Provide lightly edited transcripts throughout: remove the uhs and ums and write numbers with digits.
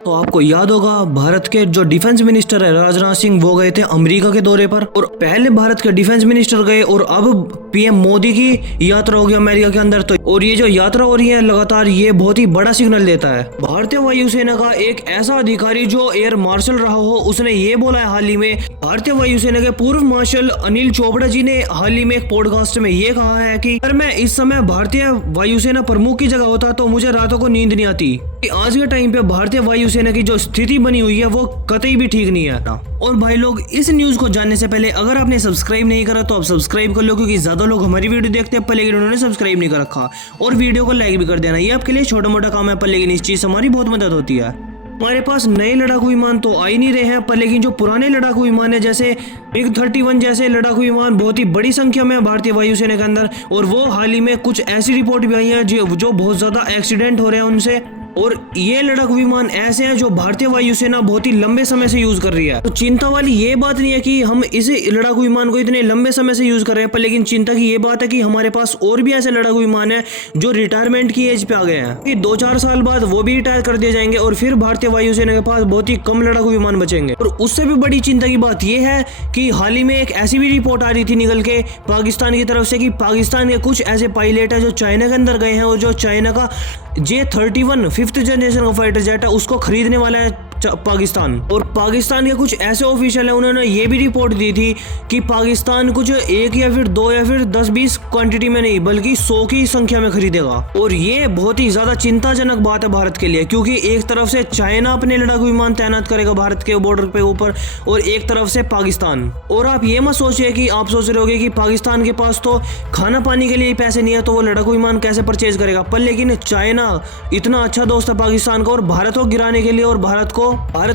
तो आपको याद होगा भारत के जो डिफेंस मिनिस्टर है राजनाथ सिंह, वो गए थे अमेरिका के दौरे पर। और पहले भारत के डिफेंस मिनिस्टर गए और अब पीएम मोदी की यात्रा होगी अमेरिका के अंदर। तो और ये जो यात्रा हो रही है लगातार, ये बहुत ही बड़ा सिग्नल देता है। भारतीय वायुसेना का एक ऐसा अधिकारी जो एयर मार्शल रहा हो, उसने ये बोला है हाल ही में। भारतीय वायुसेना के पूर्व मार्शल अनिल चोपड़ा जी ने हाल ही में एक पॉडकास्ट में ये कहा है कि अगर मैं इस समय भारतीय वायुसेना प्रमुख की जगह होता तो मुझे रातों को नींद नहीं आती। आज के टाइम पे भारतीय वायुसेना की जो स्थिति बनी हुई है वो कतई भी ठीक नहीं है। और भाई लोग, इस न्यूज को जानने से पहले अगर आपने सब्सक्राइब नहीं करा तो आप सब्सक्राइब कर लो, क्योंकि ज्यादा लोग हमारी वीडियो देखते हैं पर लेकिन उन्होंने सब्सक्राइब नहीं कर रखा। और वीडियो को लाइक भी कर देना, ये आपके लिए छोटा मोटा काम है पर लेकिन इस चीज से हमारी बहुत मदद होती है। हमारे पास नए लड़ाकू विमान तो आ ही नहीं रहे हैं, पर लेकिन जो पुराने लड़ाकू विमान है जैसे MiG-31 जैसे लड़ाकू विमान बहुत ही बड़ी संख्या में भारतीय वायुसेना के अंदर। और वो हाल ही में कुछ ऐसी रिपोर्ट भी आई है जो बहुत ज्यादा एक्सीडेंट हो रहे हैं उनसे। और ये लड़ाकू विमान ऐसे हैं जो भारतीय वायुसेना बहुत ही लंबे समय से यूज कर रही है। तो चिंता वाली ये बात नहीं है कि हम इस लड़ाकू विमान को इतने लंबे समय से यूज कर रहे हैं, पर लेकिन चिंता की ये बात है कि हमारे पास और भी ऐसे लड़ाकू विमान है जो रिटायरमेंट की एज पे आ गए हैं कि 2-4 साल बाद वो भी रिटायर कर दिए जाएंगे और फिर भारतीय वायुसेना के पास बहुत ही कम लड़ाकू विमान बचेंगे। और उससे भी बड़ी चिंता की बात यह है कि हाल ही में एक ऐसी भी रिपोर्ट आ रही थी निकल के पाकिस्तान की तरफ से कि पाकिस्तान के कुछ ऐसे पायलट है जो चाइना के अंदर गए हैं और जो चाइना का J-31 5th जनरेशन का फाइटर जेट है उसको खरीदने वाला है पाकिस्तान। और पाकिस्तान के कुछ ऐसे ऑफिशियल है, उन्होंने ये भी रिपोर्ट दी थी कि पाकिस्तान कुछ 1 या फिर 2 या फिर 10-20 क्वांटिटी में नहीं बल्कि 100 की संख्या में खरीदेगा। और ये बहुत ही ज्यादा चिंताजनक बात है भारत के लिए, क्योंकि एक तरफ से चाइना अपने लड़ाकू विमान तैनात करेगा भारत के बॉर्डर पे ऊपर और एक तरफ से पाकिस्तान। और आप ये मत सोचिए कि आप सोच रहे होगे कि पाकिस्तान के पास तो खाना पानी के लिए पैसे नहीं है तो वो लड़ाकू विमान कैसे परचेज करेगा। पर लेकिन चाइना इतना अच्छा दोस्त है पाकिस्तान का, और भारत को गिराने के लिए और भारत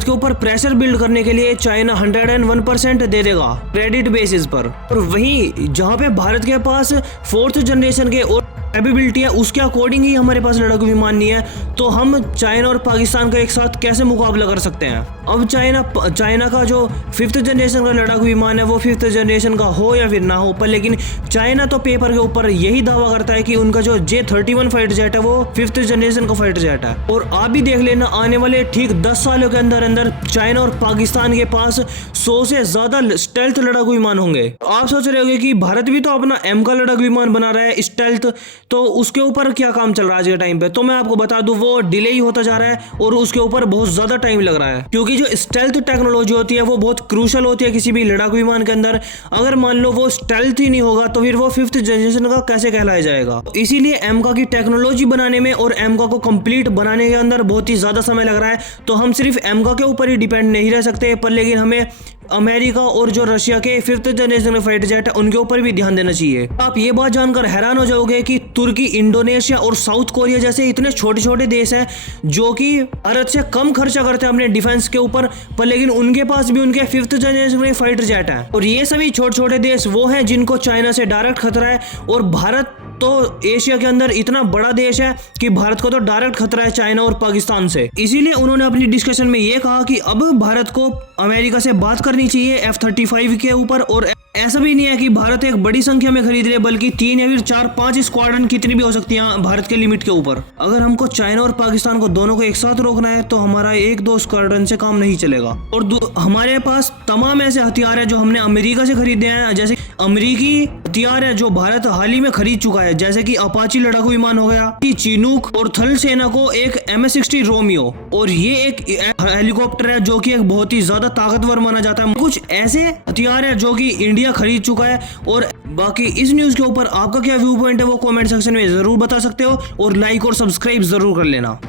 के ऊपर प्रेशर बिल्ड करने के लिए चाइना 101% दे देगा क्रेडिट बेसिस पर। और वहीं जहां पे भारत के पास 4th जनरेशन के और कैपेबिलिटी है उसके अकॉर्डिंग ही हमारे पास लड़ाकू विमान नहीं है, तो हम चाइना और पाकिस्तान का एक साथ कैसे मुकाबला कर सकते हैं। अब चाइना का जो 5th जनरेशन का लड़ाकू विमान है वो 5th जनरेशन का हो या फिर ना हो, पर लेकिन चाइना तो पेपर के ऊपर यही दावा करता है कि उनका जो J-31 फाइटर जेट है वो 5th जनरेशन का फाइटर जेट है। और आप भी देख लेना आने वाले ठीक 10 सालों के अंदर अंदर चाइना और पाकिस्तान के पास 100 से ज्यादा स्टेल्थ लड़ाकू विमान होंगे। आप सोच रहे होंगे कि भारत भी तो अपना M का लड़ाकू विमान बना रहा है स्टेल्थ, तो उसके ऊपर क्या काम चल रहा है आज के टाइम पे। तो मैं आपको बता दूं वो डिले ही होता जा रहा है और उसके ऊपर बहुत ज्यादा टाइम लग रहा है, क्योंकि जो स्टेल्थ टेक्नोलॉजी होती है वो बहुत क्रूशल होती है किसी भी लड़ाकू विमान के अंदर। अगर मान लो वो स्टेल्थ ही नहीं होगा तो फिर वो 5th जनरेशन का कैसे कहलाया जाएगा। इसीलिए एमका की टेक्नोलॉजी बनाने में और एमका को कंप्लीट बनाने के अंदर बहुत ही ज्यादा समय लग रहा है। तो हम सिर्फ एमका के ऊपर ही डिपेंड नहीं रह सकते, पर लेकिन हमें अमेरिका और जो रशिया के 5th जनरेशन फाइटर जेट है उनके ऊपर भी ध्यान देना चाहिए। आप ये बात जानकर हैरान हो जाओगे कि तुर्की, इंडोनेशिया और साउथ कोरिया जैसे इतने छोटे छोटे देश हैं जो कि भारत से कम खर्चा करते हैं अपने डिफेंस के ऊपर, पर लेकिन उनके पास भी उनके 5th जनरेशन के फाइटर जेट है। और ये सभी छोटे छोटे देश वो हैं जिनको चाइना से डायरेक्ट खतरा है। और भारत तो एशिया के अंदर इतना बड़ा देश है कि भारत को तो डायरेक्ट खतरा है चाइना और पाकिस्तान से। इसीलिए उन्होंने अपनी डिस्कशन में ये कहा कि अब भारत को अमेरिका से बात करनी चाहिए F-35 के ऊपर। और ऐसा भी नहीं है कि भारत एक बड़ी संख्या में खरीद ले, बल्कि 3 या फिर 4-5 स्क्वाड्रन कितनी भी हो सकती है भारत के लिमिट के ऊपर। अगर हमको चाइना और पाकिस्तान को दोनों को एक साथ रोकना है तो हमारा 1-2 स्क्वाड्रन से काम नहीं चलेगा। और हमारे पास तमाम ऐसे हथियार है जो हमने अमेरिका से खरीदे हैं, जैसे अमेरिकी हथियार है जो भारत हाल ही में खरीद चुका है, जैसे कि अपाची लड़ाकू विमान हो गया, चिनूक, और थल सेना को एक MS-60 रोमियो, और ये एक हेलीकॉप्टर है जो कि एक बहुत ही ज्यादा ताकतवर माना जाता है। कुछ ऐसे हथियार है जो कि इंडिया खरीद चुका है। और बाकी इस न्यूज के ऊपर आपका क्या व्यू पॉइंट है वो कमेंट सेक्शन में जरूर बता सकते हो, और लाइक और सब्सक्राइब जरूर कर लेना।